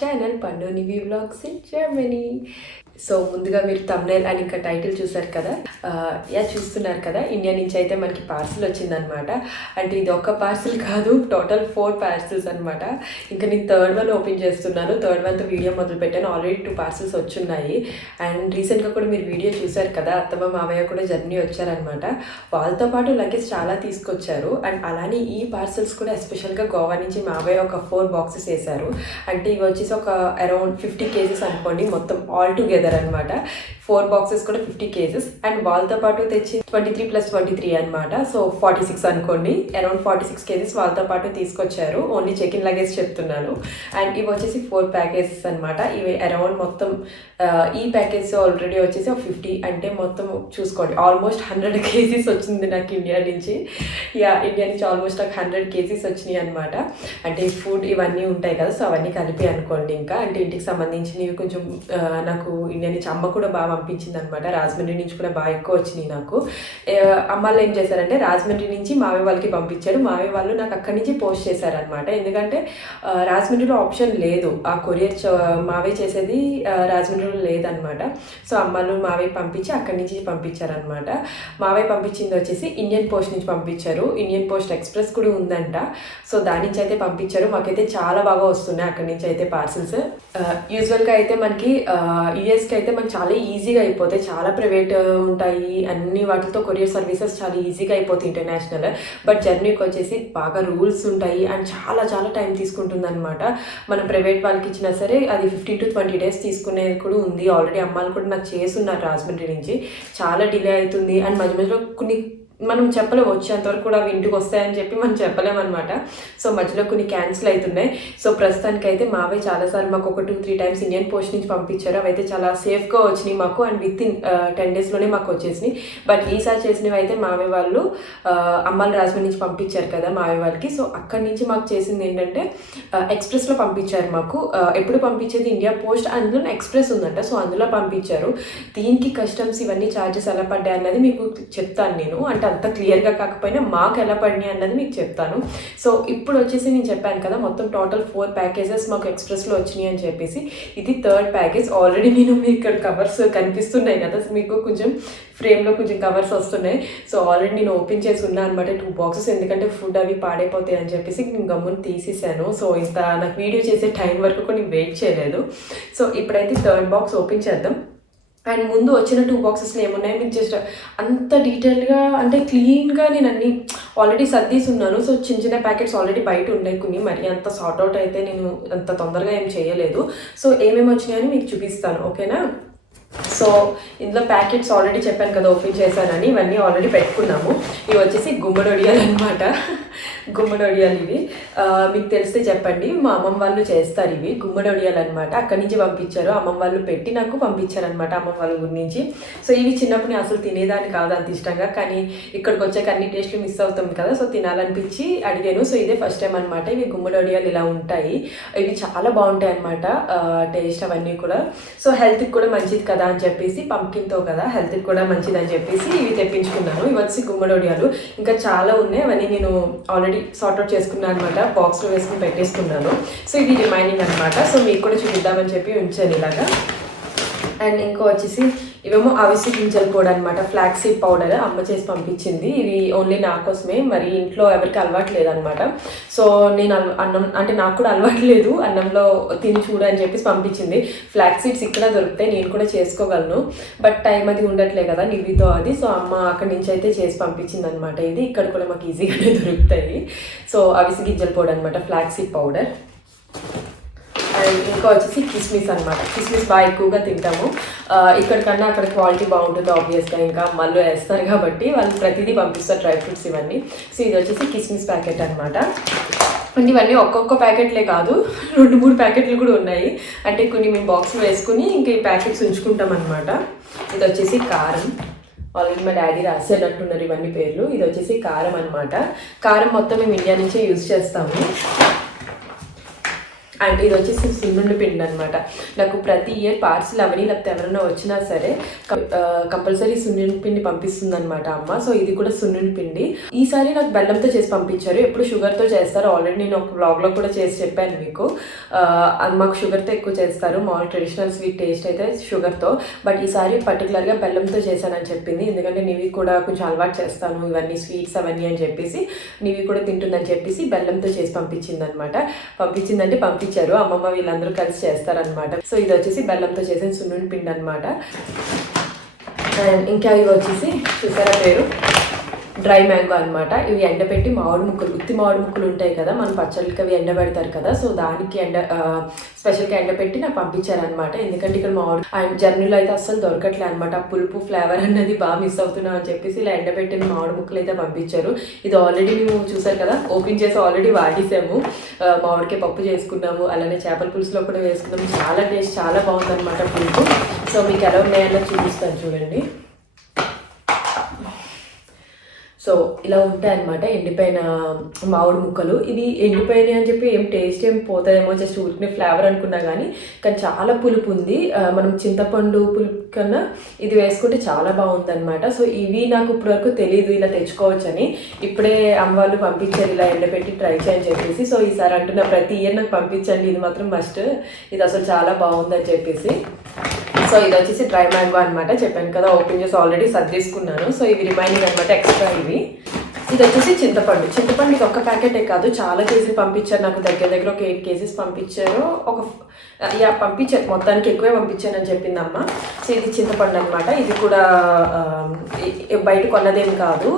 Channel పండు నివి vlogs in Germany. So ముందుగా మీరు థంబ్నెయిల్ అని ఇంకా టైటిల్ చూసారు కదా, చూస్తున్నారు కదా. ఇండియా నుంచి అయితే మనకి పార్సిల్ వచ్చిందనమాట. అంటే ఇది ఒక్క పార్సిల్ కాదు, టోటల్ 4 పార్సిల్స్ అనమాట. ఇంకా నేను థర్డ్ వన్ ఓపెన్ చేస్తున్నాను. థర్డ్ వన్తో వీడియో మొదలు పెట్టాను. Already 2 parcels వచ్చున్నాయి. అండ్ రీసెంట్గా కూడా మీరు వీడియో చూసారు కదా, అత్తమ్మ మావయ్య కూడా జర్నీ వచ్చారనమాట. వాళ్ళతో పాటు లగేజ్ చాలా తీసుకొచ్చారు. అండ్ అలానే ఈ పార్సిల్స్ కూడా ఎస్పెషల్గా గోవా నుంచి మావయ్య ఒక 4 బాక్సెస్ వేశారు. అంటే ఇవి వచ్చేసి ఒక అరౌండ్ 50 కేజెస్ అనుకోండి, మొత్తం ఆల్ టుగెదర్ అనమాట. 4 బాక్సెస్ కూడా 50 కేజెస్. అండ్ వాళ్ళతో పాటు తెచ్చి 23 + 23 అనమాట. సో 46 అనుకోండి, అరౌండ్ 46 కేజెస్ వాళ్ళతో పాటు తీసుకొచ్చారు. ఓన్లీ చెక్ ఇన్ లగేజ్ చెప్తున్నాను. అండ్ ఇవి వచ్చేసి 4 ప్యాకేజెస్ అనమాట. ఇవి అరౌండ్ మొత్తం ఈ ప్యాకేజ్ ఆల్రెడీ వచ్చేసి ఒక 50, అంటే మొత్తం చూసుకోండి ఆల్మోస్ట్ 100 కేజీస్ వచ్చింది నాకు ఇండియా నుంచి. ఇండియా నుంచి ఆల్మోస్ట్ నాకు 100 కేజీస్ వచ్చినాయి అనమాట. అంటే ఫుడ్ ఇవన్నీ ఉంటాయి కదా, సో అవన్నీ కలిపి అనుకోండి. ఇంకా అంటే ఇంటికి సంబంధించినవి కొంచెం నాకు ఇండియా నుంచి అమ్మ కూడా బాగా పంపించింది అనమాట. రాజమండ్రి నుంచి కూడా బాగా ఎక్కువ వచ్చినాయి నాకు. అమ్మాళ్ళు ఏం చేశారంటే రాజమండ్రి నుంచి మావయ్య వాళ్ళకి పంపించారు. మావయ్య వాళ్ళు నాకు అక్కడి నుంచి పోస్ట్ చేశారనమాట. ఎందుకంటే రాజమండ్రిలో ఆప్షన్ లేదు, ఆ కొరియర్ మావయ్య చేసేది రాజమండ్రిలో లేదనమాట. సో అమ్మాళ్ళు మావయ్య పంపించి అక్కడి నుంచి పంపించారనమాట. మావయ్య పంపించింది వచ్చేసి ఇండియన్ పోస్ట్ నుంచి పంపించారు. ఇండియన్ పోస్ట్ ఎక్స్ప్రెస్ కూడా ఉందంట. సో దాని నుంచి అయితే పంపించారు. మాకైతే చాలా బాగా వస్తున్నాయి అక్కడి నుంచి అయితే పార్సిల్స్. యూజువల్గా అయితే మనకి యూఎస్కి అయితే మనకి చాలా ఈజీగా అయిపోతాయి. చాలా ప్రైవేట్ ఉంటాయి, అన్ని వాటితో కొరియర్ సర్వీసెస్ చాలా ఈజీగా అయిపోతాయి ఇంటర్నేషనల్. బట్ జర్నీకి వచ్చేసి బాగా రూల్స్ ఉంటాయి అండ్ చాలా చాలా టైం తీసుకుంటుంది అనమాట. మనం ప్రైవేట్ వాళ్ళకి ఇచ్చినా సరే అది 15 to 20 days తీసుకునేది కూడా ఉంది. ఆల్రెడీ అమ్మాయిలు కూడా నాకు చేస్తున్నారు రాజమండ్రి నుంచి. చాలా డిలే అవుతుంది. అండ్ మధ్య మధ్యలో కొన్ని మనం చెప్పలేము, వచ్చేంతవరకు కూడా అవి ఇంటికి వస్తాయని చెప్పి మనం చెప్పలేమన్నమాట. సో మధ్యలో కొన్ని క్యాన్సిల్ అవుతున్నాయి. సో ప్రస్తుతానికి అయితే మావే చాలాసార్లు మాకు ఒక 2-3 times ఇండియన్ పోస్ట్ నుంచి పంపించారు. అవి అయితే చాలా సేఫ్గా వచ్చినాయి మాకు. అండ్ వితిన్ 10 daysలోనే మాకు వచ్చేసినాయి. బట్ ఈసారి చేసినవి అయితే మావే వాళ్ళు అమ్మాయిలు రాజమండ్రి నుంచి పంపించారు కదా మావే వాళ్ళకి. సో అక్కడి నుంచి మాకు చేసింది ఏంటంటే ఎక్స్ప్రెస్లో పంపించారు మాకు. ఎప్పుడు పంపించేది ఇండియా పోస్ట్, అందులో ఎక్స్ప్రెస్ ఉందంట. సో అందులో పంపించారు. దీనికి కస్టమ్స్ ఇవన్నీ ఛార్జెస్ ఎలా పడ్డాయి అన్నది మీకు చెప్తాను నేను. అంటే అంత క్లియర్గా కాకపోయినా మాకు ఎలా పడినాయి అన్నది మీకు చెప్తాను. సో ఇప్పుడు వచ్చేసి నేను చెప్పాను కదా, మొత్తం టోటల్ 4 ప్యాకేజెస్ మాకు ఎక్స్ప్రెస్లో వచ్చినాయి అని చెప్పేసి. ఇది 3rd ప్యాకేజ్. ఆల్రెడీ నేను మీకు ఇక్కడ కవర్స్ కనిపిస్తున్నాయి కదా, మీకు కొంచెం ఫ్రేమ్లో కొంచెం కవర్స్ వస్తున్నాయి. సో ఆల్రెడీ నేను ఓపెన్ చేసి ఉన్నాను అనమాట 2 బాక్సెస్. ఎందుకంటే ఫుడ్ అవి పాడైపోతాయి అని చెప్పేసి నేను గమ్మున తీసేసాను. సో ఇంత నాకు వీడియో చేసే టైం వరకు కూడా నేను వెయిట్ చేయలేదు. సో ఇప్పుడైతే 3rd బాక్స్ ఓపెన్ చేద్దాం. అండ్ ముందు వచ్చిన 2 బాక్సెస్లో ఏమున్నాయి మీకు జస్ట్ అంత డీటెయిల్గా అంటే క్లీన్గా నేను అన్ని ఆల్రెడీ సర్దీసి ఉన్నాను. సో చిన్న చిన్న ప్యాకెట్స్ ఆల్రెడీ బయట ఉన్నాయి కొన్ని, మరి అంత సార్ట్అవుట్ అయితే నేను అంత తొందరగా ఏం చేయలేదు. సో ఏమేమి వచ్చినాయని మీకు చూపిస్తాను, ఓకేనా. సో ఇందులో ప్యాకెట్స్ ఆల్రెడీ చెప్పాను కదా ఓపెన్ చేశానని. ఇవన్నీ ఆల్రెడీ పెట్టుకున్నాము. ఇవి వచ్చేసి గుమ్మడొడియాలు అనమాట. గుమ్మడొడియాలు ఇవి మీకు తెలిస్తే చెప్పండి. మా అమ్మమ్మ వాళ్ళు చేస్తారు ఇవి గుమ్మడొడియాలు అనమాట. అక్కడి నుంచి పంపించారు. అమ్మమ్మ వాళ్ళు పెట్టి నాకు పంపించారనమాట, అమ్మమ్మ వాళ్ళ ఊరి నుంచి. సో ఇవి చిన్నప్పుడు నేను అసలు తినేదాన్ని కాదు అంత ఇష్టంగా, కానీ ఇక్కడికి వచ్చాక అన్ని టేస్ట్లు మిస్ అవుతాం కదా, సో తినాలనిపించి అడిగాను. సో ఇదే ఫస్ట్ టైం అనమాట. ఇవి గుమ్మడొడియాలు ఇలా ఉంటాయి. ఇవి చాలా బాగుంటాయి అనమాట టేస్ట్ అవన్నీ కూడా. సో హెల్త్కి కూడా మంచిది కదా అని చెప్పేసి, పంకిన్తో కదా హెల్త్కి కూడా మంచిది అని చెప్పేసి ఇవి తెప్పించుకున్నాను. ఇవి వచ్చి గుమ్మడొడియాలు. ఇంకా చాలా ఉన్నాయి, అవన్నీ నేను ఆల్రెడీ సార్ట్అవుట్ చేసుకున్నాను అనమాట. బాక్స్లో వేసుకుని పెట్టేసుకున్నాను. సో ఇది రిమైనింగ్ అనమాట. సో మీకు కూడా చూపిద్దామని చెప్పి ఉంచాను ఇలాగా. అండ్ ఇంకో వచ్చేసి ఇవేమో అవిసి గింజల పొడి అనమాట, ఫ్లాక్ సీడ్ పౌడర్ అమ్మ చేసి పంపించింది. ఇవి ఓన్లీ నా కోసమే, మరి ఇంట్లో ఎవరికి అలవాటు లేదనమాట. సో నేను అన్నం అంటే నాకు కూడా అలవాటు లేదు, అన్నంలో తిని చూడని చెప్పేసి పంపించింది. ఫ్లాక్ సీడ్స్ ఇక్కడ దొరుకుతాయి, నేను కూడా చేసుకోగలను, బట్ టైం అది ఉండట్లే కదా నివితో అది. సో అమ్మ అక్కడి నుంచి అయితే చేసి పంపించింది అనమాట. ఇది ఇక్కడ కూడా మాకు ఈజీగానే దొరుకుతాయి. సో అవిసి గింజల పొడి అనమాట, ఫ్లాక్ సీడ్ పౌడర్. అండ్ ఇంకా వచ్చేసి కిస్మిస్ అనమాట. కిస్మిస్ బాగా ఎక్కువగా తింటాము. ఇక్కడికన్నా అక్కడ క్వాలిటీ బాగుంటుంది ఆబ్వియస్గా. ఇంకా మళ్ళీ వేస్తారు కాబట్టి వాళ్ళు ప్రతిదీ పంపిస్తారు, డ్రై ఫ్రూట్స్ ఇవన్నీ. సో ఇది వచ్చేసి కిస్మిస్ ప్యాకెట్ అనమాట. అంటే ఇవన్నీ ఒక్కొక్క ప్యాకెట్లే కాదు, 2-3 ప్యాకెట్లు కూడా ఉన్నాయి. అంటే కొన్ని మేము బాక్స్లో వేసుకుని ఇంకా ఈ ప్యాకెట్స్ ఉంచుకుంటాం అనమాట. ఇది వచ్చేసి కారం. ఆల్రెడీ మా డాడీ రాసేటట్టున్నారు ఇవన్నీ పేర్లు. ఇది వచ్చేసి కారం అనమాట. కారం మొత్తం మేము ఇండియా నుంచే యూజ్ చేస్తాము. అండ్ ఇది వచ్చేసి సున్నుండి పిండి అనమాట. నాకు ప్రతి ఇయర్ పార్సిల్ అవని లేకపోతే ఎవరైనా వచ్చినా సరే కంపల్సరీ సున్నుండి పిండి పంపిస్తుంది అనమాట అమ్మ. సో ఇది కూడా సున్నుండి పిండి. ఈసారి నాకు బెల్లంతో చేసి పంపించారు. ఎప్పుడు షుగర్తో చేస్తారు. ఆల్రెడీ నేను ఒక వ్లాగ్లో కూడా చేసి చెప్పాను మీకు. మాకు షుగర్తో ఎక్కువ చేస్తారు. మామూలు ట్రెడిషనల్ స్వీట్ టేస్ట్ అయితే షుగర్తో, బట్ ఈసారి పర్టికులర్గా బెల్లంతో చేశానని చెప్పింది. ఎందుకంటే నీవి కూడా కొంచెం అలవాటు చేస్తాను ఇవన్నీ స్వీట్స్ అవన్నీ అని చెప్పేసి, నీవి కూడా తింటుందని చెప్పేసి బెల్లంతో చేసి పంపించింది అనమాట. పంపించిందంటే పంపించారు. అమ్మమ్మ వీళ్ళందరూ కలిసి చేస్తారనమాట. సో ఇది వచ్చేసి బెల్లంతో చేసిన సున్నుండి పిండి అనమాట. అండ్ ఇంకా ఇవి వచ్చేసి చూసారా పేరు డ్రై మ్యాంగో అనమాట. ఇవి ఎండబెట్టి మామిడి ముక్కలు, ఉత్తి మామిడి ముక్కలు ఉంటాయి కదా మన పచ్చళ్ళకి, అవి ఎండబెడతారు కదా. సో దానికి స్పెషల్గా ఎండబెట్టి నాకు పంపించారనమాట. ఎందుకంటే ఇక్కడ మామిడి అండ్ జర్నీలో అయితే అస్సలు దొరకట్లే అనమాట. ఆ పులుపు ఫ్లేవర్ అన్నది బాగా మిస్ అవుతున్నాం అని చెప్పేసి ఇలా ఎండబెట్టిన మామిడి ముక్కలు అయితే పంపించారు. ఇది ఆల్రెడీ మేము చూసారు కదా, ఓపెన్ చేసి ఆల్రెడీ వాడేసాము. మామిడికాయ పప్పు చేసుకున్నాము, అలానే చేపల పులుసులో కూడా వేసుకున్నాము. చాలా టేస్ట్, చాలా బాగుందన్నమాట పులుపు. సో మీకు ఎలా ఉన్నాయో చూపిస్తాను చూడండి. సో ఇలా ఉంటాయి అనమాట ఎండిపోయిన మామిడి ముక్కలు. ఇవి ఎండిపోయినాయి అని చెప్పి ఏం టేస్ట్ ఏం పోతాయేమో, జస్ట్ ఉడికిన ఫ్లేవర్ అనుకున్నా కానీ చాలా పులుపు ఉంది. మనం చింతపండు పులుపు కన్నా ఇది వేసుకుంటే చాలా బాగుంది అనమాట. సో ఇవి నాకు ఇప్పటివరకు తెలియదు ఇలా తెచ్చుకోవచ్చని. ఇప్పుడే అమ్మ వాళ్ళు పంపించారు ఇలా ఎండబెట్టి ట్రై చేయని చెప్పేసి. సో ఈసారి అంటున్నా ప్రతి ఇయర్ నాకు పంపించండి, ఇది మాత్రం మస్ట్, ఇది అసలు చాలా బాగుందని చెప్పేసి. సో ఇది వచ్చేసి డ్రై మ్యాంగో అనమాట. చెప్పాను కదా, ఓపెన్ చేసి ఆల్రెడీ సర్దేసుకున్నాను. సో ఇవి రిమైనింగ్ అనమాట, ఎక్స్ట్రా ఇవి. ఇది వచ్చేసి చింతపండు. చింతపండుకి ఒక్క ప్యాకెటే కాదు, చాలా కేజీలు పంపించారు నాకు. దగ్గర ఒక 8 కేజీస్ పంపించారు. పంపించారు, మొత్తానికి ఎక్కువే పంపించానని చెప్పింది అమ్మ. సో ఇది చింతపండు అనమాట. ఇది కూడా బయట కొన్నదేం కాదు,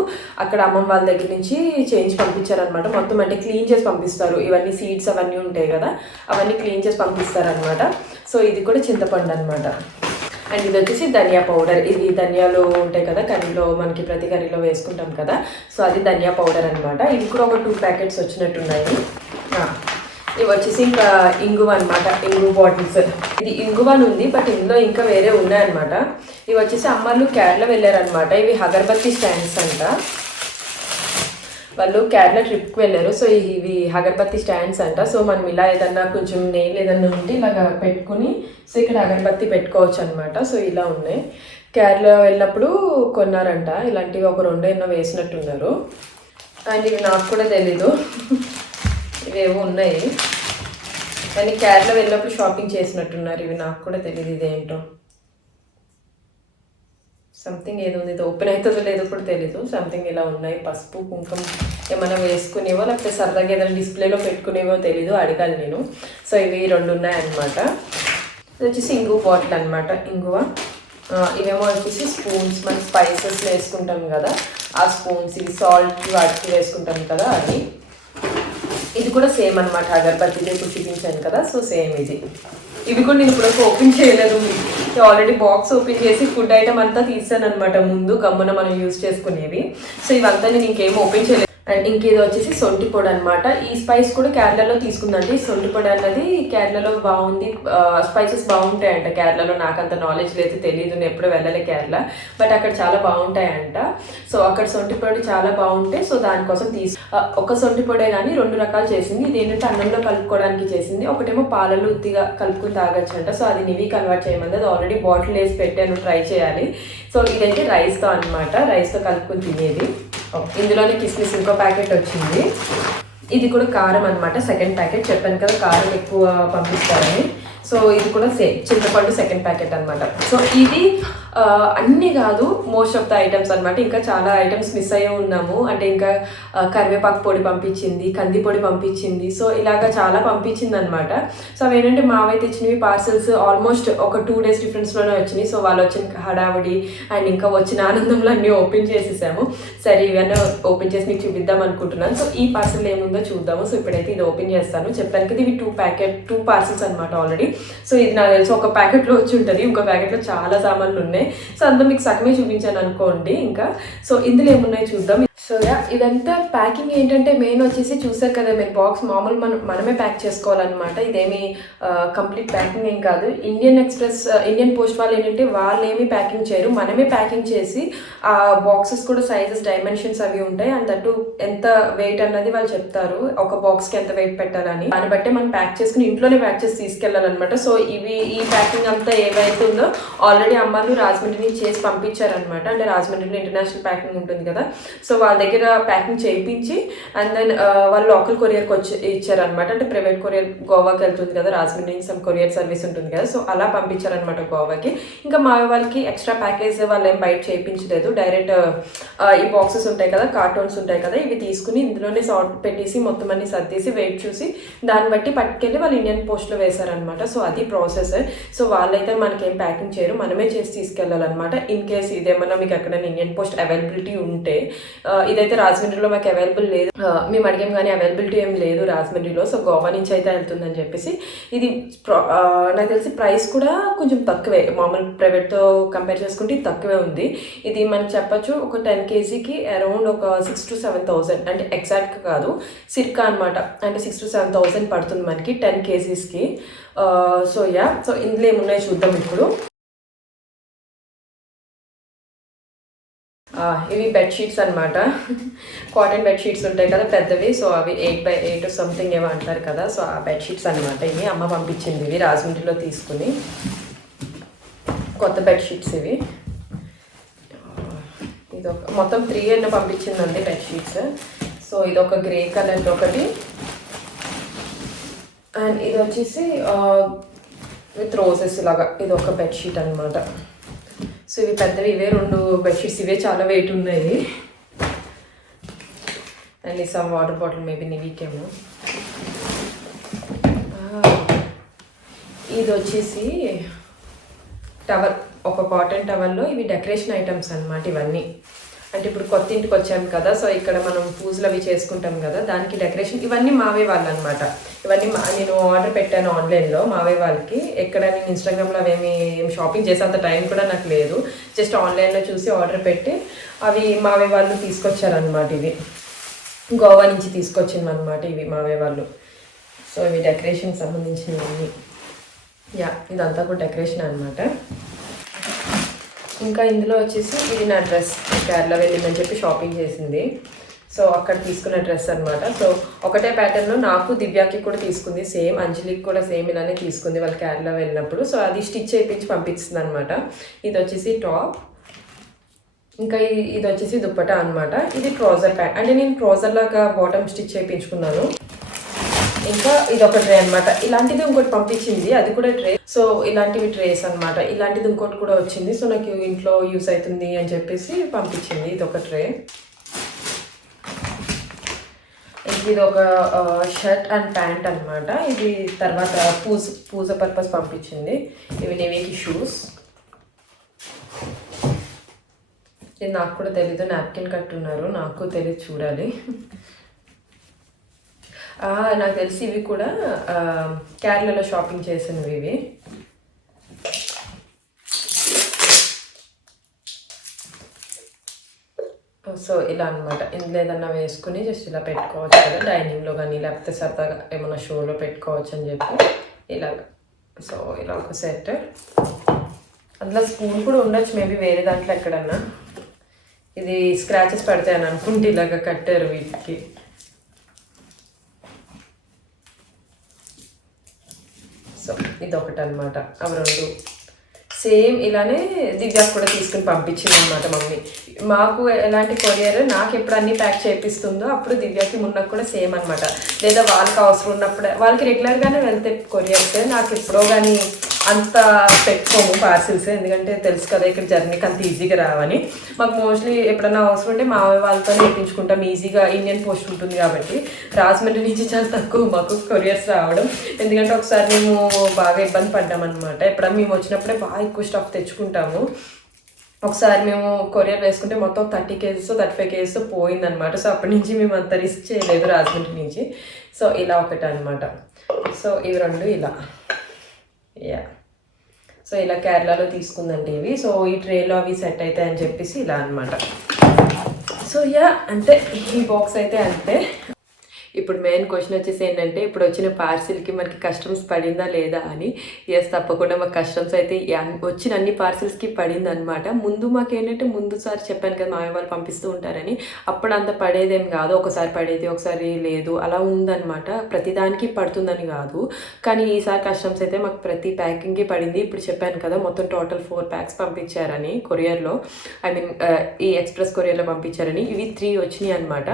అక్కడ అమ్మమ్మ వాళ్ళ దగ్గర నుంచి చేయించి పంపించారనమాట. మొత్తం అంటే క్లీన్ చేసి పంపిస్తారు. ఇవన్నీ సీడ్స్ అవన్నీ ఉంటాయి కదా, అవన్నీ క్లీన్ చేసి పంపిస్తారనమాట. సో ఇది కూడా చింతపండు అనమాట. అండ్ ఇది వచ్చేసి ధనియా పౌడర్. ఇది ధనియాలు ఉంటాయి కదా కర్రీలో, మనకి ప్రతి కర్రీలో వేసుకుంటాం కదా, సో అది ధనియా పౌడర్ అనమాట. ఇవి కూడా ఒక 2 ప్యాకెట్స్ వచ్చినట్టున్నాయి. ఇవి వచ్చేసి ఇంకా ఇంగువ అనమాట, ఇంగువ బాటిల్స్. ఇది ఇంగువన్ ఉంది, బట్ ఇందులో ఇంకా వేరే ఉన్నాయన్నమాట. ఇవి వచ్చేసి అమ్మాళ్ళు కేరళ వెళ్ళారనమాట. ఇవి అగరబత్తి స్టాండ్స్ అంట. వాళ్ళు కేరళ ట్రిప్కి వెళ్ళారు. సో ఇవి అగరబత్తి స్టాండ్స్ అంట. సో మనం ఇలా ఏదన్నా కొంచెం నెయిల్ ఏదన్నా ఉంటే ఇలాగ పెట్టుకుని, సో ఇక్కడ అగరబత్తి పెట్టుకోవచ్చు అనమాట. సో ఇలా ఉన్నాయి. కేరళ వెళ్ళినప్పుడు కొన్నారంట ఇలాంటివి. ఒక 2 ఎన్నో వేసినట్టున్నారు. అండ్ ఇవి నాకు కూడా తెలీదు, ఇవేవో ఉన్నాయి కానీ కేరళ వెళ్ళినప్పుడు షాపింగ్ చేసినట్టున్నారు. ఇవి నాకు కూడా తెలియదు ఇదేంటో. సంథింగ్ ఏదో ఉంది, ఇది ఓపెన్ అవుతుందో లేదో కూడా తెలీదు. సంథింగ్ ఇలా ఉన్నాయి. పసుపు కుంకుమ ఏమైనా వేసుకునేవో లేకపోతే సరదాగా ఏదైనా డిస్ప్లేలో పెట్టుకునేవో తెలీదు, అడగాలి నేను. సో ఇవి 2 ఉన్నాయన్నమాట. ఇది వచ్చేసి ఇంగువ బాటిల్ అనమాట, ఇంగువ. ఇవేమో వచ్చేసి స్పూన్స్, మన స్పైసెస్ వేసుకుంటాం కదా ఆ స్పూన్స్. ఇవి సాల్ట్ వాటికి వేసుకుంటాం కదా అది. ఇది కూడా సేమ్ అనమాట, అగరబత్తిదే ఇప్పుడు చూపించాను కదా, సో సేమ్ ఇది. ఇవి కూడా నేను ఇప్పుడు ఓపెన్ చేయలేదు, ఆల్రెడీ బాక్స్ ఓపెన్ చేసి ఫుడ్ ఐటమ్ అంతా తీసాను అనమాట ముందు, గమ్మున మనం యూజ్ చేసుకునేవి. సో ఇవంతా నేను ఇంకేం ఓపెన్ చేయలేదు. అండ్ ఇంకేదో వచ్చేసి సొంటి పొడి అనమాట. ఈ స్పైస్ కూడా కేరళలో తీసుకుందండి. సొంటి పొడి అన్నది కేరళలో బాగుంది, స్పైసెస్ బాగుంటాయంట కేరళలో. నాకు అంత నాలెడ్జ్ లేదు, తెలియదు, నేను ఎప్పుడు వెళ్ళలే కేరళ, బట్ అక్కడ చాలా బాగుంటాయంట. సో అక్కడ సొంటి పొడి చాలా బాగుంటాయి. సో దానికోసం ఒక సొంటి పొడే కానీ 2 రకాలు చేసింది. ఇది ఏంటంటే అన్నంలో కలుపుకోవడానికి చేసింది. ఒకటేమో పాలలో ఉత్తిగా కలుపుకుని తాగొచ్చు అంట. సో అది నివికి అలవాటు చేయమంది. అది ఆల్రెడీ బాటిల్ వేసి పెట్టాను, ట్రై చేయాలి. సో ఇదైతే రైస్తో అనమాట, రైస్తో కలుపుకొని తినేది. ఇందులోనే కిస్మిస్ ఇంకో ప్యాకెట్ వచ్చింది. ఇది కూడా కారం అనమాట, సెకండ్ ప్యాకెట్. చెప్పాను కదా కారం ఎక్కువ పంపిస్తారని. సో ఇది కూడా సేమ్ చింతపండు సెకండ్ ప్యాకెట్ అనమాట. సో ఇది అన్నీ కాదు, మోస్ట్ ఆఫ్ ద ఐటమ్స్ అనమాట. ఇంకా చాలా ఐటమ్స్ మిస్ అయ్యి ఉన్నాము. అంటే ఇంకా కరివేపాకు పొడి పంపించింది, కంది పొడి పంపించింది. సో ఇలాగా చాలా పంపించింది అనమాట. సో అవి ఏంటంటే మావైతే తెచ్చినవి పార్సల్స్ ఆల్మోస్ట్ ఒక 2 days డిఫరెన్స్లోనే వచ్చినాయి. సో వాళ్ళు వచ్చిన హడావుడి అండ్ ఇంకా వచ్చిన ఆనందంలో అన్నీ ఓపెన్ చేసేసాము. సరే ఇవన్నీ ఓపెన్ చేసి మీకు చూపిద్దాం అనుకుంటున్నాను. సో ఈ పార్సల్ ఏముందో చూద్దాము. సో ఇప్పుడైతే ఇది ఓపెన్ చేస్తాను. చెప్పాను కదా ఇవి 2 పార్సల్స్ అనమాట ఆల్రెడీ. సో ఇది నాకు తెలిసి ఒక ప్యాకెట్లో వచ్చి ఉంటుంది, ఇంకో ప్యాకెట్లో చాలా సామాన్లు ఉన్నాయి. సో అందులో మీకు సగమే చూపించాను అనుకోండి. ఇంకా సో ఇందులో ఏమున్నాయి చూద్దాం. సో ఇదంతా ప్యాకింగ్ ఏంటంటే మెయిన్ వచ్చేసి చూసారు కదా మీరు బాక్స్ మామూలు మనమే ప్యాక్ చేసుకోవాలన్నమాట. ఇదేమి కంప్లీట్ ప్యాకింగ్ ఏం కాదు. ఇండియన్ పోస్ట్ వాళ్ళు ఏంటంటే వాళ్ళు ఏమి ప్యాకింగ్ చేయరు, మనమే ప్యాకింగ్ చేసి ఆ బాక్సెస్ కూడా సైజెస్ డైమెన్షన్స్ అవి ఉంటాయి. అండ్ దట్టు ఎంత వెయిట్ అన్నది వాళ్ళు చెప్తారు, ఒక బాక్స్కి ఎంత వెయిట్ పెట్టాలని. దాన్ని బట్టే మనం ప్యాక్ చేసుకుని ఇంట్లోనే ప్యాక్ చేసి తీసుకెళ్ళాలన్నమాట. సో ఈ ప్యాకింగ్ అంతా ఏవైతే ఉందో ఆల్రెడీ అమ్మాలు రాజమండ్రి నుంచి చేసి పంపించారనమాట. అంటే రాజమండ్రిలో ఇంటర్నేషనల్ ప్యాకింగ్ ఉంటుంది కదా, సో వాళ్ళ దగ్గర ప్యాకింగ్ చేయించి అండ్ దెన్ వాళ్ళు లోకల్ కొరియర్కి ఇచ్చారనమాట. అంటే ప్రైవేట్ కొరియర్ గోవాకి వెళ్తుంది కదా, రాజమండ్రి నుంచి సమ్ కొరియర్ సర్వీస్ ఉంటుంది కదా, సో అలా పంపించారనమాట గోవాకి. ఇంకా మా వాళ్ళకి ఎక్స్ట్రా ప్యాకేజ్ వాళ్ళు ఏం బయట చేయించలేదు. డైరెక్ట్ ఈ బాక్సెస్ ఉంటాయి కదా, కార్టూన్స్ ఉంటాయి కదా, ఇవి తీసుకుని ఇందులోనే సాల్ట్ పెట్టేసి మొత్తం అన్ని సర్దేసి వెయిట్ చూసి దాన్ని బట్టి పట్టుకెళ్ళి వాళ్ళు ఇండియన్ పోస్ట్లో వేశారనమాట. సో అది ప్రాసెస్. సో వాళ్ళైతే మనకేం ప్యాకింగ్ చేయరు, మనమే చేసి తీసుకెళ్ళాలన్నమాట. ఇన్ కేస్ ఇదేమన్నా మీకు ఎక్కడైనా ఇండియన్ పోస్ట్ అవైలబిలిటీ ఉంటే, ఇదైతే రాజమండ్రిలో మాకు అవైలబుల్ లేదు, మేము అడిగాం కానీ అవైలబిలిటీ ఏం లేదు రాజమండ్రిలో. సో గోవా నుంచి అయితే వెళ్తుందని చెప్పేసి ఇది నాకు తెలిసి ప్రైస్ కూడా కొంచెం తక్కువే, మామూలు ప్రైవేట్తో కంపేర్ చేసుకుంటే తక్కువే ఉంది. ఇది మనకి చెప్పచ్చు ఒక 10 kgకి అరౌండ్ ఒక 6,000 to 7,000, అంటే ఎగ్జాక్ట్గా కాదు సిర్కా అనమాట. అంటే 6,000 to 7,000 పడుతుంది మనకి 10 kgsకి. సో ఇందులో ఏమున్నాయో చూద్దాం ఇప్పుడు. ఇవి బెడ్షీట్స్ అనమాట, కాటన్ బెడ్షీట్స్ ఉంటాయి కదా పెద్దవి. సో అవి 8x8 సంథింగ్ ఏమో అంటారు కదా, సో ఆ బెడ్షీట్స్ అనమాట. ఇవి అమ్మ పంపించింది, ఇవి రాజమండ్రిలో తీసుకుని కొత్త బెడ్షీట్స్ ఇవి. ఇదొక మొత్తం 3 అన్న పంపించిందండి బెడ్షీట్స్. సో ఇదొక గ్రే కలర్ ఒకటి, అండ్ ఇది వచ్చేసి విత్ రోజెస్ లాగా ఇదొక బెడ్షీట్ అనమాట. సో ఇవి పెద్దవి, ఇవే 2 బెడ్షీట్స్, ఇవే చాలా వెయిట్ ఉన్నాయి. అండ్ ఈ సమ్ వాటర్ బాటిల్ మేబీ నీకేమో. ఇది వచ్చేసి టవల్, ఒక కాటన్ టవల్లో ఇవి డెకరేషన్ ఐటమ్స్ అనమాట ఇవన్నీ. అంటే ఇప్పుడు కొత్త ఇంటికి వచ్చాము కదా, సో ఇక్కడ మనం పూజలు అవి చేసుకుంటాం కదా, దానికి డెకరేషన్ ఇవన్నీ మావే వాళ్ళు అనమాట. ఇవన్నీ నేను ఆర్డర్ పెట్టాను ఆన్లైన్లో మావే వాళ్ళకి. ఎక్కడ నేను ఇన్స్టాగ్రామ్లో అవేమి షాపింగ్ చేసేంత టైం కూడా నాకు లేదు, జస్ట్ ఆన్లైన్లో చూసి ఆర్డర్ పెట్టి అవి మావే వాళ్ళు తీసుకొచ్చారనమాట. ఇవి గోవా నుంచి తీసుకొచ్చింది అనమాట ఇవి మావే వాళ్ళు. సో ఇవి డెకరేషన్ సంబంధించినవన్నీ. ఇదంతా కూడా డెకరేషన్ అనమాట. ఇంకా ఇందులో వచ్చేసి ఇది నా డ్రెస్, కేరళ వెళ్ళిందని చెప్పి షాపింగ్ చేసింది. సో అక్కడ తీసుకున్న డ్రెస్ అనమాట. సో ఒకటే ప్యాటర్న్లో నాకు దివ్యాకి కూడా తీసుకుంది, సేమ్ అంజలికి కూడా సేమ్ ఇలానే తీసుకుంది వాళ్ళు కేరళ వెళ్ళినప్పుడు. సో అది స్టిచ్ చేయించి పంపిస్తుంది అనమాట. ఇది వచ్చేసి టాప్, ఇంకా ఇది వచ్చేసి దుప్పటా అనమాట. ఇది ట్రౌజర్ ప్యాంట్, అంటే నేను ట్రౌజర్ లాగా బాటమ్ స్టిచ్ చేయించుకున్నాను. ఇంకా ఇదొక ట్రే అనమాట. ఇలాంటిది ఇంకోటి పంపించింది, అది కూడా ట్రే. సో ఇలాంటివి ట్రేస్ అనమాట. ఇలాంటిది ఇంకోటి కూడా వచ్చింది, సో నాకు ఇంట్లో యూస్ అవుతుంది అని చెప్పేసి పంపించింది. ఇదొక ట్రే. ఇది ఒక షర్ట్ అండ్ ప్యాంట్ అనమాట. ఇది తర్వాత పూజ పర్పస్ పంపించింది. ఇవి నేవికి షూస్. ఇది నాకు కూడా తెలీదు, నాప్కిన్ కట్టున్నారు, నాకు తెలియదు, చూడాలి. నాకు తెలిసి ఇవి కూడా కేరళలో షాపింగ్ చేసినవి ఇవి. సో ఇలా అనమాట. ఇందులో ఏదన్నా వేసుకుని జస్ట్ ఇలా పెట్టుకోవచ్చు కదా డైనింగ్లో కానీ, లేకపోతే సరదాగా ఏమైనా షోలో పెట్టుకోవచ్చు అని చెప్పి ఇలాగ. సో ఇలా ఒక సెట్. అందులో స్పూన్ కూడా ఉండొచ్చు మేబీ వేరే దాంట్లో ఎక్కడన్నా. ఇది స్క్రాచెస్ పడతాయని అనుకుంటే ఇలాగ కట్టారు వీటికి. సో ఇదొకటి అనమాట. అవి 2 సేమ్ ఇలానే దివ్యాకి కూడా తీసుకుని పంపించింది అనమాట మమ్మీ. మాకు ఎలాంటి కొరియర్ నాకు ఎప్పుడు అన్నీ ప్యాక్ చేపిస్తుందో అప్పుడు దివ్యాకి మున్నకు కూడా సేమ్ అనమాట. లేదా వాళ్ళకి అవసరం ఉన్నప్పుడు, వాళ్ళకి రెగ్యులర్గానే వెళ్తే కొరియర్స్, నాకు ఎప్పుడో కానీ అంత పెట్టుకోము పార్సిల్స్, ఎందుకంటే తెలుసు కదా ఇక్కడ జర్నీకి అంత ఈజీగా రావని. మాకు మోస్ట్లీ ఎప్పుడన్నా అవసరం ఉంటే మా వాళ్ళతో నేర్పించుకుంటాం, ఈజీగా ఇండియన్ పోస్ట్ ఉంటుంది కాబట్టి. రాజమండ్రి నుంచి చాలా తక్కువ మాకు కొరియర్స్ రావడం, ఎందుకంటే ఒకసారి మేము బాగా ఇబ్బంది పడ్డామన్నమాట. ఎప్పుడన్నా మేము వచ్చినప్పుడే బాగా ఎక్కువ స్టఫ్ తెచ్చుకుంటాము. ఒకసారి మేము కొరియర్ వేసుకుంటే మొత్తం 30 kgs 35 kgs పోయిందనమాట. సో అప్పటి నుంచి మేము అంత రిస్క్ చేయలేదు రాజమండ్రి నుంచి. సో ఇలా ఒకటి అనమాట. సో ఇవి 2 ఇలా. సో ఇలా కేరళలో తీసుకుందండి ఇవి. సో ఈ ట్రేలో అవి సెట్ అవుతాయి అని చెప్పేసి ఇలా అనమాట. సో అంటే ఈ బాక్స్ అయితే అంతే. ఇప్పుడు మెయిన్ క్వశ్చన్ వచ్చేసి ఏంటంటే, ఇప్పుడు వచ్చిన పార్సిల్కి మనకి కస్టమ్స్ పడిందా లేదా అని. ఎస్, తప్పకుండా మాకు కస్టమ్స్ అయితే వచ్చిన అన్ని పార్సిల్స్కి పడింది అనమాట. ముందు మాకేంటంటే ముందుసారి చెప్పాను కదా, మా వాళ్ళు పంపిస్తూ ఉంటారని, అప్పుడు అంత పడేదేం కాదు, ఒకసారి పడేది ఒకసారి లేదు, అలా ఉందన్నమాట. ప్రతిదానికి పడుతుందని కాదు, కానీ ఈసారి కస్టమ్స్ అయితే మాకు ప్రతి ప్యాకింగ్కి పడింది. ఇప్పుడు చెప్పాను కదా మొత్తం టోటల్ 4 ప్యాక్స్ పంపించారని కొరియర్లో, ఐ మీన్ ఈ ఎక్స్ప్రెస్ కొరియర్లో పంపించారని. ఇవి 3 వచ్చినాయి అనమాట.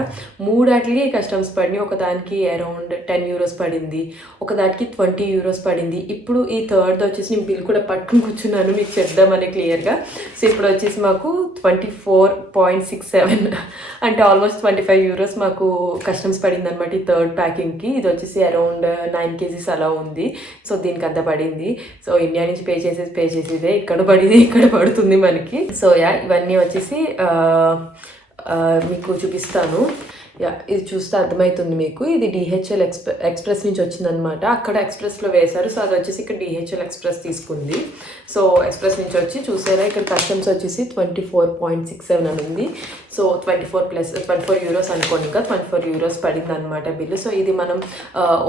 3 కస్టమ్స్ పడినాయి. ఒకదానికి అరౌండ్ 10 euros పడింది, ఒకదానికి 20 euros పడింది. ఇప్పుడు ఈ థర్డ్ వచ్చేసి నేను బిల్ కూడా పట్టుకుని కూర్చున్నాను మీకు చెప్దామని క్లియర్గా. సో ఇప్పుడు వచ్చేసి మాకు 24.67 అంటే ఆల్మోస్ట్ 25 euros మాకు కస్టమ్స్ పడింది అనమాట ఈ థర్డ్ ప్యాకింగ్కి. ఇది వచ్చేసి అరౌండ్ 9 kgs అలా ఉంది. సో దీనికి అంత పడింది. సో ఇండియా నుంచి పే చేసేదే ఇక్కడ పడింది, ఇక్కడ పడుతుంది మనకి. సో ఇవన్నీ వచ్చేసి మీకు చూపిస్తాను. ఇది చూస్తే అర్థమవుతుంది మీకు. ఇది DHL ఎక్స్ప్రెస్ నుంచి వచ్చిందనమాట. అక్కడ ఎక్స్ప్రెస్లో వేశారు. సో అది వచ్చేసి ఇక్కడ DHL ఎక్స్ప్రెస్ తీసుకుంది. సో ఎక్స్ప్రెస్ నుంచి వచ్చి చూసారా, ఇక్కడ కస్టమ్స్ వచ్చేసి 24.67 అని ఉంది. సో 24 euros అనుకోండి, ఇంకా 24 euros పడింది అనమాట బిల్లు. సో ఇది మనం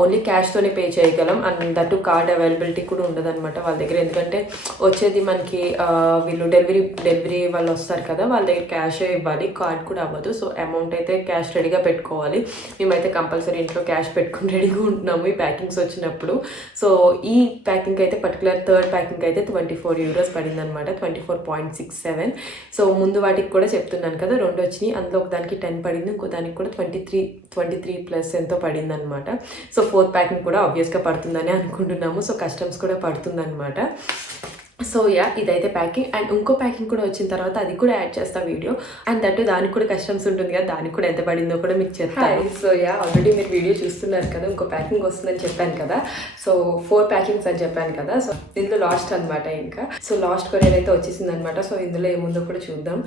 ఓన్లీ క్యాష్తోనే పే చేయగలం. అండ్ దట్టు కార్డ్ అవైలబిలిటీ కూడా ఉండదు అనమాట వాళ్ళ దగ్గర. ఎందుకంటే వచ్చేది మనకి వీళ్ళు డెలివరీ వాళ్ళు వస్తారు కదా, వాళ్ళ దగ్గర క్యాషే ఇవ్వాలి, కార్డ్ కూడా అవ్వదు. సో అమౌంట్ అయితే క్యాష్ రెడీగా పెట్టుకోవాలి. మేమైతే కంపల్సరీ ఇంట్లో క్యాష్ పెట్టుకుని రెడీగా ఉంటున్నాము ఈ ప్యాకింగ్స్ వచ్చినప్పుడు. సో ఈ ప్యాకింగ్ అయితే పర్టికులర్ థర్డ్ ప్యాకింగ్ అయితే 24 euros పడింది అనమాట, 24.67. సో ముందు వాటికి కూడా చెప్తున్నాను కదా, 2 వచ్చినాయి. అందులో ఒక దానికి 10 పడింది, ఇంకో దానికి కూడా 23 ప్లస్ ఎంతో పడింది అనమాట. సో 4th ప్యాకింగ్ కూడా ఆబ్వియస్గా పడుతుందని అనుకుంటున్నాము. సో కస్టమ్స్ కూడా పడుతుందన్నమాట. సో ఇదైతే ప్యాకింగ్. అండ్ ఇంకో ప్యాకింగ్ కూడా వచ్చిన తర్వాత అది కూడా యాడ్ చేస్తా వీడియో. అండ్ దట్టు దానికి కూడా కస్టమ్స్ ఉంటుంది కదా, దానికి కూడా ఎంత పడిందో కూడా మీకు చెప్తాను. సో ఆల్రెడీ మీరు వీడియో చూస్తున్నారు కదా, ఇంకో ప్యాకింగ్ వస్తుందని చెప్పాను కదా. సో 4 ప్యాకింగ్స్ అని చెప్పాను కదా. సో ఇందులో లాస్ట్ అనమాట ఇంకా. సో లాస్ట్ కొరియర్ అయితే వచ్చేసింది అనమాట. సో ఇందులో ఏముందో కూడా చూద్దాం.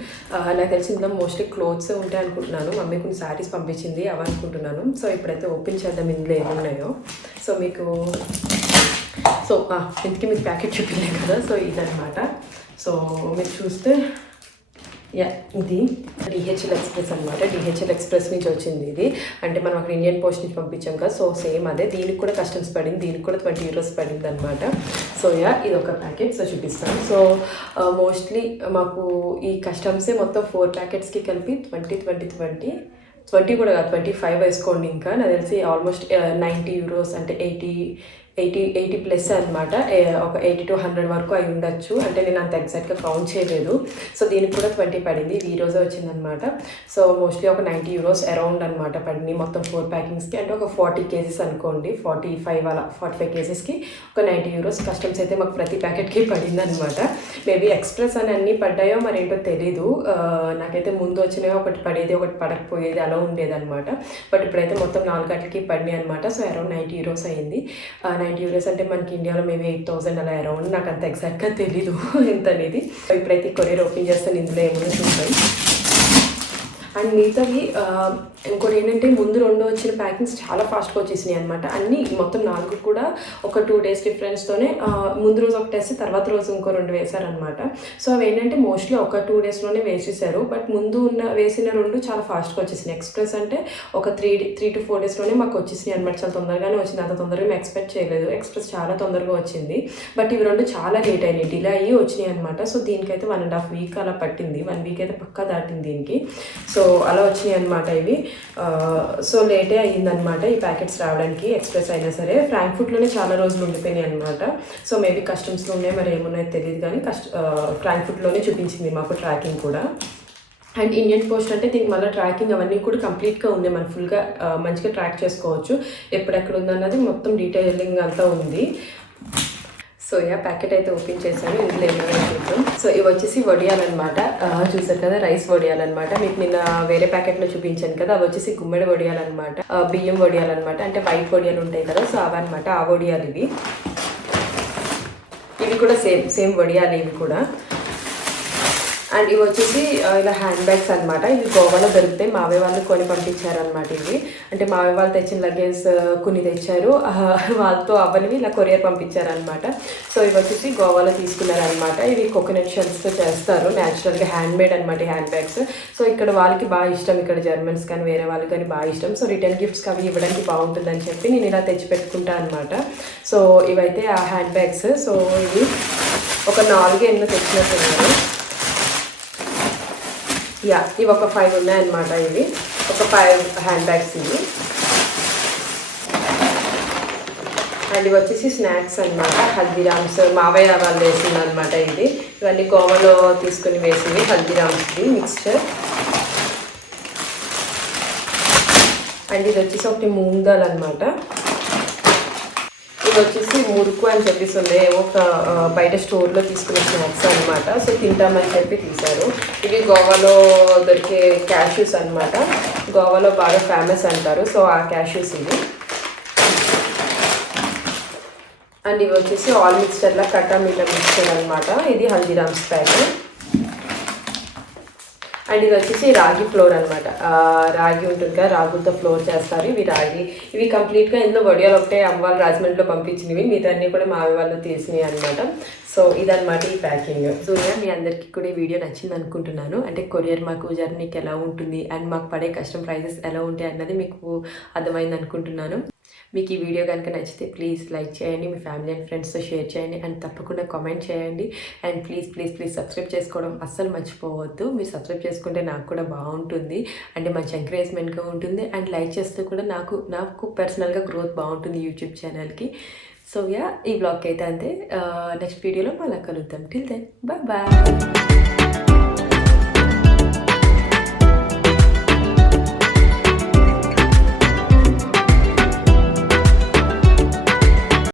నాకు తెలిసి ఇందులో మోస్ట్లీ క్లోత్స్ ఉంటాయి అనుకుంటున్నాను. మమ్మీ కొన్ని శారీస్ పంపించింది అవి అనుకుంటున్నాను. సో ఇప్పుడైతే ఓపెన్ చేద్దాం ఇందులో ఏమున్నాయో. సో మీకు ఇంతకీ మీకు ప్యాకెట్ చూపించలేదు కదా. సో ఇదనమాట. సో మీరు చూస్తే ఇది DHL ఎక్స్ప్రెస్ అనమాట. DHL ఎక్స్ప్రెస్ నుంచి వచ్చింది ఇది. అంటే మనం అక్కడ ఇండియన్ పోస్ట్ నుంచి పంపించాం కదా. సో సేమ్ అదే, దీనికి కూడా కస్టమ్స్ పడింది, దీనికి కూడా 20 euros పడింది అనమాట. సో ఇది ఒక ప్యాకెట్. సో చూపిస్తాను. సో మోస్ట్లీ మాకు ఈ కస్టమ్సే మొత్తం 4 ప్యాకెట్స్కి కలిపి 20 కూడా కాదు, 25 వేసుకోండి. ఇంకా నాకు తెలిసి ఆల్మోస్ట్ 90 euros అంటే 80 ప్లస్ అనమాట. ఒక 80 to 100 వరకు అయి ఉండొచ్చు. అంటే నేను అంత ఎగ్జాక్ట్గా కౌంట్ చేయలేదు. సో దీనికి కూడా 20 పడింది. ఇది ఈ రోజే వచ్చిందనమాట. సో మోస్ట్లీ ఒక 90 euros అరౌండ్ అనమాట పడింది మొత్తం 4 ప్యాకింగ్స్కి. అంటే ఒక 40 kgs అనుకోండి, 45 kgsకి ఒక 90 euros కస్టమ్స్ అయితే మాకు ప్రతి ప్యాకెట్కి పడింది అనమాట. మేబీ ఎక్స్ప్రెస్ అని అన్నీ పడ్డాయో మరి ఏంటో తెలీదు. నాకైతే ముందు వచ్చినాయో ఒకటి పడేది ఒకటి పడకపోయేది అలా ఉండేదన్నమాట. బట్ ఇప్పుడైతే మొత్తం 4 గంటలకి పడినాయి అనమాట. సో అరౌండ్ 90 euros అయ్యింది. 90 euros అంటే మనకి ఇండియాలో మేబీ 8,000 అలా అరౌండ్. నాకు అంత ఎగ్జాక్ట్గా తెలీదు ఎంత అనేది. ఇప్పుడైతే కొరియర్ ఓపెన్ చేస్తాను, ఇందులో ఏమైనా చూద్దాం. అండ్ మిగతావి ఇంకోటి ఏంటంటే, ముందు 2 వచ్చిన ప్యాకింగ్స్ చాలా ఫాస్ట్గా వచ్చేసినాయి అనమాట. అన్నీ మొత్తం 4 కూడా ఒక 2 days డిఫరెన్స్తోనే ముందు రోజు ఒకటి వేస్తే తర్వాత రోజు ఇంకో 2 వేశారనమాట. సో అవి ఏంటంటే మోస్ట్లీ ఒక 2 daysలోనే వేసేసారు. బట్ ముందు వేసిన 2 చాలా ఫాస్ట్గా వచ్చేసినాయి. ఎక్స్ప్రెస్ అంటే ఒక 3 to 4 daysలోనే మాకు వచ్చేసినాయి అనమాట. చాలా తొందరగానే వచ్చింది. అంత తొందరగా మేము ఎక్స్పెక్ట్ చేయలేదు. ఎక్స్ప్రెస్ చాలా తొందరగా వచ్చింది. బట్ ఇవి 2 చాలా లేట్ అయినాయి, డిలే అయ్యి వచ్చినాయి అనమాట. సో దీనికైతే 1.5 week అలా పట్టింది. 1 week అయితే పక్కా దాటింది దీనికి. సో అలా వచ్చినాయి అనమాట ఇవి. సో లేటే అయ్యిందనమాట ఈ ప్యాకెట్స్ రావడానికి. ఎక్స్ప్రెస్ అయినా సరే ఫ్రాంక్ఫర్ట్లోనే చాలా రోజులు ఉండిపోయినాయి అనమాట. సో మేబీ కస్టమ్స్లో ఉన్నాయి, మరి ఏమున్నాయో తెలియదు, కానీ ఫ్రాంక్ఫర్ట్లోనే చూపించింది మాకు ట్రాకింగ్ కూడా. అండ్ ఇండియన్ పోస్ట్ అంటే దీనికి మళ్ళీ ట్రాకింగ్ అవన్నీ కూడా కంప్లీట్గా ఉన్నాయి. మనం ఫుల్గా మంచిగా ట్రాక్ చేసుకోవచ్చు ఎప్పుడెక్కడ ఉందన్నది మొత్తం డీటెయిలింగ్ అంతా ఉంది. సో ప్యాకెట్ అయితే ఓపెన్ చేశాను, ఇందులో ఏమైనా చూద్దాం. సో ఇవి వచ్చేసి వడియాలన్నమాట. చూసారు కదా, రైస్ వడియాలన్నమాట. మీకు నిన్న వేరే ప్యాకెట్లో చూపించాను కదా, అవి వచ్చేసి గుమ్మడి వడియాలన్నమాట, బియ్యం వడియాలన్నమాట. అంటే వైట్ వడియాలు ఉంటాయి కదా, సో అవన్నమాట ఆ వడియాలు ఇవి. ఇవి కూడా సేమ్ వడియాలు ఇవి కూడా. అండ్ ఇవి వచ్చేసి ఇలా హ్యాండ్ బ్యాగ్స్ అనమాట. ఇవి గోవాలో దొరుకుతాయి. మావే వాళ్ళు కొని పంపించారనమాట. ఇవి అంటే మావే వాళ్ళు తెచ్చిన లగేజ్ కొన్ని తెచ్చారు, వాళ్ళతో అవన్నీ ఇలా కొరియర్ పంపించారనమాట. సో ఇవి వచ్చేసి గోవాలో తీసుకున్నారనమాట. ఇవి కోకోనట్ షెల్స్తో చేస్తారు, న్యాచురల్గా హ్యాండ్ మేడ్ అనమాట హ్యాండ్ బ్యాగ్స్. సో ఇక్కడ వాళ్ళకి బాగా ఇష్టం, ఇక్కడ జర్మన్స్ కానీ వేరే వాళ్ళకి కానీ బాగా ఇష్టం. సో రిటర్న్ గిఫ్ట్స్కి అవి ఇవ్వడానికి బాగుంటుందని చెప్పి నేను ఇలా తెచ్చి పెట్టుకుంటా అనమాట. సో ఇవైతే ఆ హ్యాండ్ బ్యాగ్స్. సో ఇవి ఒక 4 ఎన్నో తెచ్చినట్టున్నారు. యా, ఇవి ఒక 5 ఉన్నాయన్నమాట. ఇవి ఒక 5 హ్యాండ్ బ్యాగ్స్ ఇవి. అండ్ ఇవి వచ్చేసి స్నాక్స్ అనమాట. హల్దీరామ్స్ మావయ్య వాళ్ళు వేసింది అనమాట. ఇది ఇవన్నీ గోవాలో తీసుకుని వేసింది హల్దీరామ్స్ది మిక్స్చర్. అండ్ ఇది వచ్చేసి ఒకటి మూంగ్ దాల్ అనమాట. ఇది వచ్చేసి మురుకు అని చెప్పేసి ఉంది, ఏమో ఒక బయట స్టోర్లో తీసుకునే స్నాక్స్ అనమాట. సో తింటామని చెప్పి తీశారు. ఇవి గోవాలో దొరికే క్యాష్యూస్ అనమాట. గోవాలో బాగా ఫేమస్ అంటారు. సో ఆ క్యాష్యూస్ ఇవి. అండ్ ఇవి వచ్చేసి ఆల్ మిక్స్చర్లా కట్టా మీఠా మిక్స్చర్ అనమాట. ఇది హల్దీరామ్స్ ప్యాకెట్. అండ్ ఇది వచ్చేసి రాగి ఫ్లోర్ అనమాట. రాగి ఉంటుంది కదా, రాగులతో ఫ్లోర్ చేస్తారు. ఇవి కంప్లీట్గా ఇందులో వడియాలు ఒకటే అమ్మవాళ్ళు రాజమండ్రిలో పంపించినవి, మిగతా అన్నీ కూడా మావి వాళ్ళు తీసినవి అనమాట. సో ఇదనమాట ఈ ప్యాకింగ్. సో మీ అందరికీ కూడా ఈ వీడియో నచ్చింది అనుకుంటున్నాను. అంటే కొరియర్ మాకు జర్నీకి ఎలా ఉంటుంది అండ్ మాకు పడే కష్టం ప్రైజెస్ ఎలా ఉంటాయి అన్నది మీకు అర్థమైంది అనుకుంటున్నాను. మీకు ఈ వీడియో కనుక నచ్చితే ప్లీజ్ లైక్ చేయండి, మీ ఫ్యామిలీ అండ్ ఫ్రెండ్స్తో షేర్ చేయండి, అండ్ తప్పకుండా కామెంట్ చేయండి. అండ్ ప్లీజ్ సబ్స్క్రైబ్ చేసుకోవడం అస్సలు మర్చిపోవద్దు. మీరు సబ్స్క్రైబ్ చేసుకుంటే నాకు కూడా బాగుంటుంది, అంటే మంచి ఎంకరేజ్మెంట్గా ఉంటుంది. అండ్ లైక్ చేస్తే కూడా నాకు పర్సనల్గా గ్రోత్ బాగుంటుంది యూట్యూబ్ ఛానల్కి. సో ఈ బ్లాగ్ అయితే అంతే. నెక్స్ట్ వీడియోలో మళ్ళీ కలుద్దాం. Till then bye.